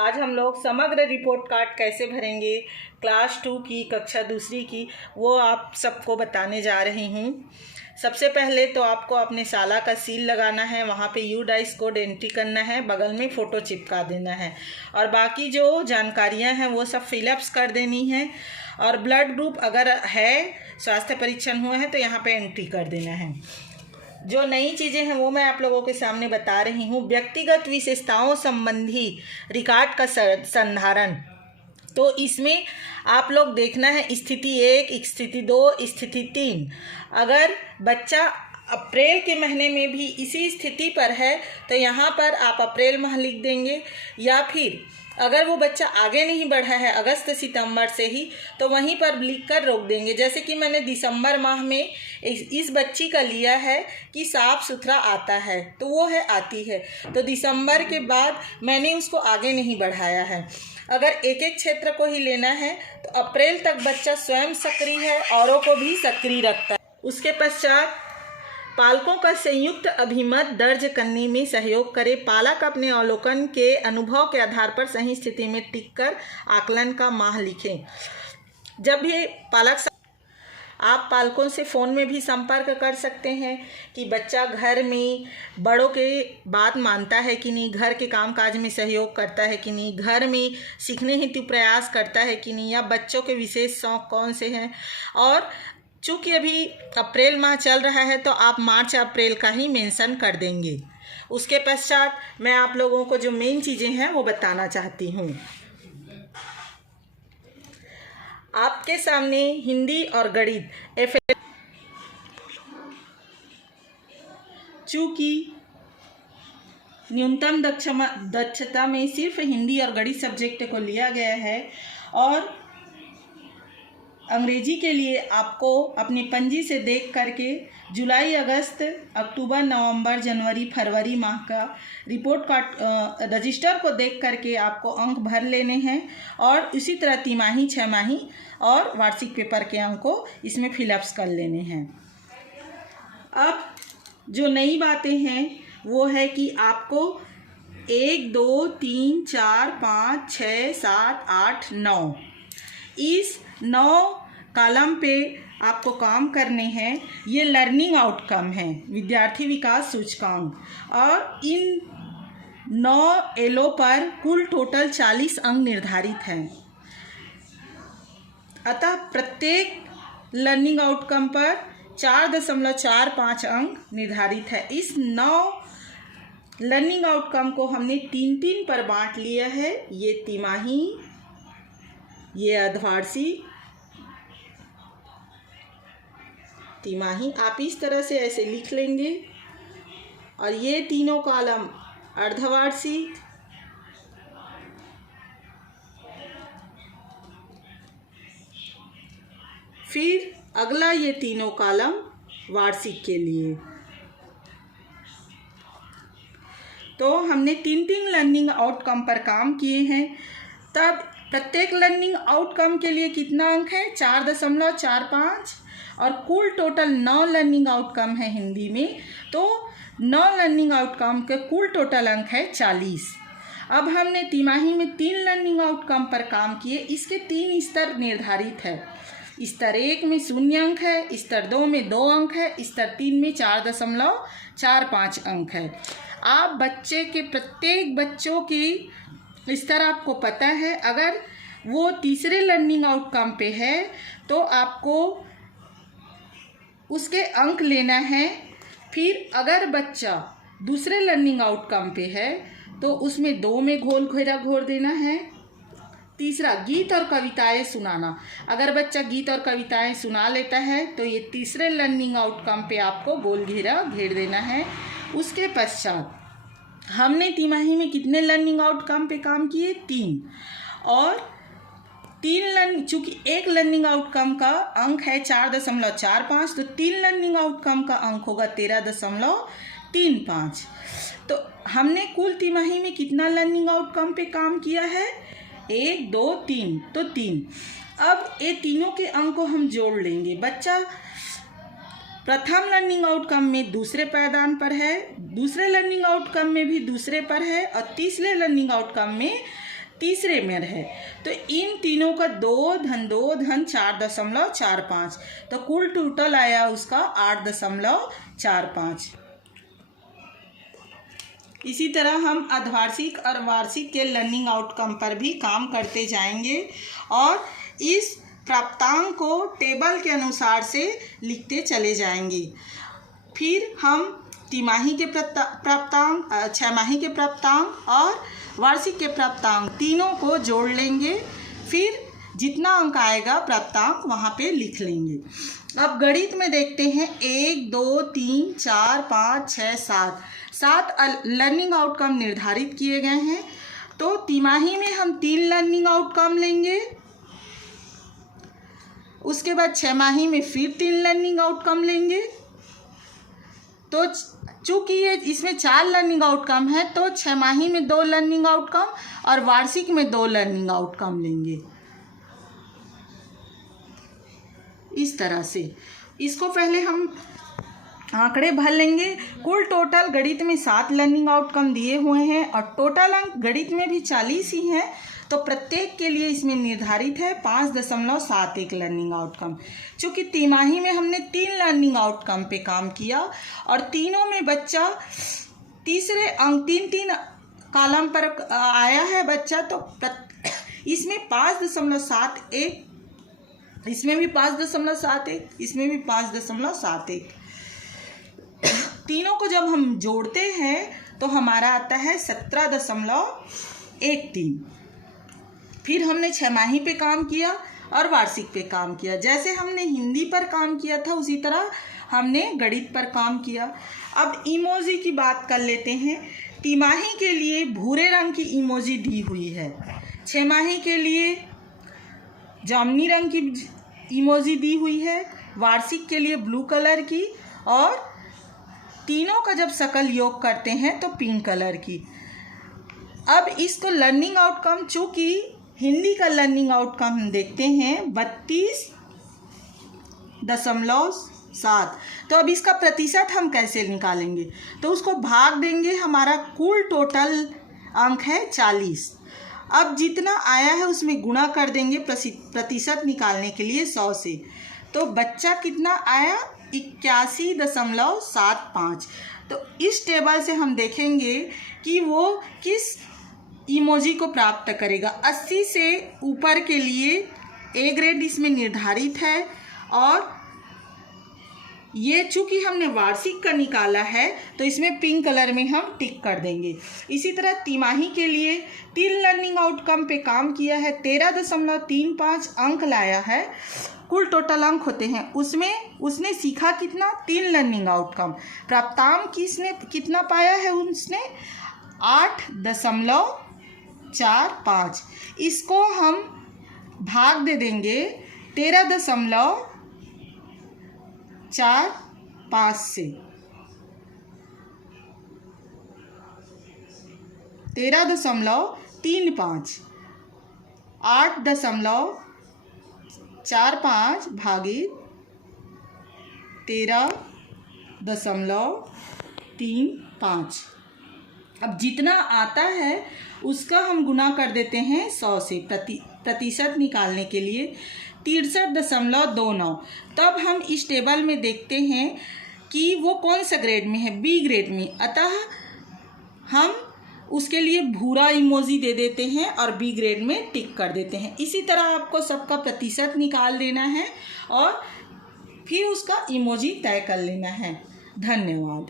आज हम लोग समग्र रिपोर्ट कार्ड कैसे भरेंगे क्लास 2 की कक्षा दूसरी की वो आप सबको बताने जा रही हूँ। सबसे पहले तो आपको अपने साला का सील लगाना है, वहाँ पे यूडाइस कोड एंट्री करना है, बगल में फ़ोटो चिपका देना है और बाकी जो जानकारियाँ हैं वो सब फिलअप्स कर देनी है। और ब्लड ग्रुप अगर है, स्वास्थ्य परीक्षण हुआ है तो यहाँ पे एंट्री कर देना है। जो नई चीज़ें हैं वो मैं आप लोगों के सामने बता रही हूँ। व्यक्तिगत विशेषताओं संबंधी रिकॉर्ड का संधारण, तो इसमें आप लोग देखना है स्थिति 1, स्थिति 2, स्थिति 3। अगर बच्चा अप्रैल के महीने में भी इसी स्थिति पर है तो यहाँ पर आप अप्रैल माह लिख देंगे, या फिर अगर वो बच्चा आगे नहीं बढ़ा है अगस्त सितंबर से ही तो वहीं पर लिख कर रोक देंगे। जैसे कि मैंने दिसंबर माह में इस बच्ची का लिया है कि साफ सुथरा आता है तो वो है आती है, तो दिसंबर के बाद मैंने उसको आगे नहीं बढ़ाया है। अगर एक एक क्षेत्र को ही लेना है तो अप्रैल तक बच्चा स्वयं सक्रिय है, औरों को भी सक्रिय रखता है। उसके पश्चात पालकों का संयुक्त अभिमत दर्ज करने में सहयोग करे। पालक अपने अवलोकन के अनुभव के आधार पर सही स्थिति में टिक कर आकलन का माह लिखें। जब भी आप पालकों से फ़ोन में भी संपर्क कर सकते हैं कि बच्चा घर में बड़ों के बात मानता है कि नहीं, घर के कामकाज में सहयोग करता है कि नहीं, घर में सीखने हेतु प्रयास करता है कि नहीं, या बच्चों के विशेष शौक़ कौन से हैं। और चूँकि अभी अप्रैल माह चल रहा है तो आप मार्च अप्रैल का ही मेंशन कर देंगे। उसके पश्चात मैं आप लोगों को जो मेन चीज़ें हैं वो बताना चाहती हूँ। आपके सामने हिंदी और गणित चूँकि न्यूनतम दक्षता में सिर्फ हिंदी और गणित सब्जेक्ट को लिया गया है और अंग्रेजी के लिए आपको अपनी पंजी से देख करके जुलाई, अगस्त, अक्टूबर, नवंबर, जनवरी, फरवरी माह का रिपोर्ट कार्ड रजिस्टर को देख करके आपको अंक भर लेने हैं और इसी तरह तिमाही, छमाही और वार्षिक पेपर के अंक को इसमें फिलअप्स कर लेने हैं। अब जो नई बातें हैं वो है कि आपको 1, 2, 3, 4, 5, 6, 7, 8, 9 इस 9 कॉलम पे आपको काम करने हैं। ये लर्निंग आउटकम है, विद्यार्थी विकास सूचकांक, और इन 9 एलो पर कुल टोटल 40 अंक निर्धारित हैं। अतः प्रत्येक लर्निंग आउटकम पर 4.45 अंक निर्धारित है। इस 9 लर्निंग आउटकम को हमने 3-3 पर बांट लिया है। ये तिमाही, ये अर्धवार्षिक, तिमाही, आप इस तरह से ऐसे लिख लेंगे, और ये तीनों कॉलम अर्धवार्षिक, फिर अगला ये तीनों कॉलम वार्षिक के लिए। तो हमने 3-3 लर्निंग आउटकम पर काम किए हैं। तब प्रत्येक लर्निंग आउटकम के लिए कितना अंक है? 4.45, और कुल टोटल 9 लर्निंग आउटकम है हिंदी में, तो 9 लर्निंग आउटकम के कुल टोटल अंक है 40। अब हमने तिमाही में 3 लर्निंग आउटकम पर काम किए। इसके 3 स्तर निर्धारित है। स्तर 1 में 0 अंक है, स्तर 2 में 2 अंक है, स्तर 3 में 4.45 अंक है। आप बच्चे के प्रत्येक बच्चों की स्तर आपको पता है। अगर वो तीसरे लर्निंग आउटकम पे है तो आपको उसके अंक लेना है। फिर अगर बच्चा दूसरे लर्निंग आउटकम पे है तो उसमें 2 में घोल घेरा घोर देना है। तीसरा, गीत और कविताएं सुनाना। अगर बच्चा गीत और कविताएं सुना लेता है तो ये तीसरे लर्निंग आउटकम पे आपको गोल घेरा घेर देना है। उसके पश्चात हमने तिमाही में कितने लर्निंग आउटकम पे काम किए? 3, और 3 चूँकि एक लर्निंग आउटकम का अंक है 4.45, तो 3 लर्निंग आउटकम का अंक होगा 13.35। तो हमने कुल तिमाही में कितना लर्निंग आउटकम पे काम किया है? 1, 2, 3, तो 3। अब ये तीनों के अंक को हम जोड़ लेंगे। बच्चा प्रथम लर्निंग आउटकम में दूसरे पायदान पर है, दूसरे लर्निंग आउटकम में भी दूसरे पर है, और तीसरे लर्निंग आउटकम में तीसरे में है। तो इन तीनों का 2 धन 2 धन 4.45, तो कुल टोटल आया उसका 8.45। इसी तरह हम अर्धवार्षिक और वार्षिक के लर्निंग आउटकम पर भी काम करते जाएंगे और इस प्राप्तांक को टेबल के अनुसार से लिखते चले जाएंगे। फिर हम तिमाही के प्राप्तांक, छमाही के प्राप्तांक और वार्षिक के प्राप्तांक तीनों को जोड़ लेंगे। फिर जितना अंक आएगा प्राप्तांक वहाँ पे लिख लेंगे। अब गणित में देखते हैं 1 2 3 4 5 6 7 लर्निंग आउटकम निर्धारित किए गए हैं। तो तिमाही में हम 3 लर्निंग आउटकम लेंगे, उसके बाद छमाही में फिर 3 लर्निंग आउटकम लेंगे। तो चूँकि ये इसमें 4 लर्निंग आउटकम है तो छमाही में 2 लर्निंग आउटकम और वार्षिक में 2 लर्निंग आउटकम लेंगे। इस तरह से इसको पहले हम आंकड़े भर लेंगे। कुल टोटल गणित में 7 लर्निंग आउटकम दिए हुए हैं और टोटल अंक गणित में भी 40 ही हैं, तो प्रत्येक के लिए इसमें निर्धारित है 5.71 लर्निंग आउटकम। चूँकि तिमाही में हमने 3 लर्निंग आउटकम पे काम किया और तीनों में बच्चा तीसरे अंक 3 कॉलम पर आया है बच्चा, तो इसमें 5.71, इसमें भी 5.71, इसमें भी 5.71। तीनों को जब हम जोड़ते हैं तो हमारा आता है 17.13। फिर हमने छमाही पे काम किया और वार्षिक पे काम किया। जैसे हमने हिंदी पर काम किया था उसी तरह हमने गणित पर काम किया। अब इमोजी की बात कर लेते हैं। तिमाही के लिए भूरे रंग की इमोजी दी हुई है, छमाही के लिए जामुनी रंग की इमोजी दी हुई है, वार्षिक के लिए ब्लू कलर की, और तीनों का जब सकल योग करते हैं तो पिंक कलर की। अब इसको लर्निंग आउटकम, चूँकि हिंदी का लर्निंग आउटकम हम देखते हैं 32.7, तो अब इसका प्रतिशत हम कैसे निकालेंगे? तो उसको भाग देंगे, हमारा कुल टोटल अंक है 40। अब जितना आया है उसमें गुणा कर देंगे प्रतिशत निकालने के लिए 100 से, तो बच्चा कितना आया 81.75। तो इस टेबल से हम देखेंगे कि वो किस इमोजी को प्राप्त करेगा। 80 से ऊपर के लिए ए ग्रेड इसमें निर्धारित है और ये चूँकि हमने वार्षिक का निकाला है तो इसमें पिंक कलर में हम टिक कर देंगे। इसी तरह तिमाही के लिए 3 लर्निंग आउटकम पे काम किया है, 13.35 अंक लाया है, कुल टोटल अंक होते हैं। उसमें उसने सीखा कितना? 3 लर्निंग आउटकम। प्राप्तांक किसने कितना पाया है? उसने 8.45। इसको हम भाग दे देंगे 13.45 से। 13.35 8.45 भागित 13.35। अब जितना आता है उसका हम गुना कर देते हैं 100 से प्रतिशत निकालने के लिए 63.29। तब हम इस टेबल में देखते हैं कि वो कौन सा ग्रेड में है, बी ग्रेड में, अतः हम उसके लिए भूरा इमोजी दे देते हैं और बी ग्रेड में टिक कर देते हैं। इसी तरह आपको सबका प्रतिशत निकाल देना है और फिर उसका इमोजी तय कर लेना है। धन्यवाद।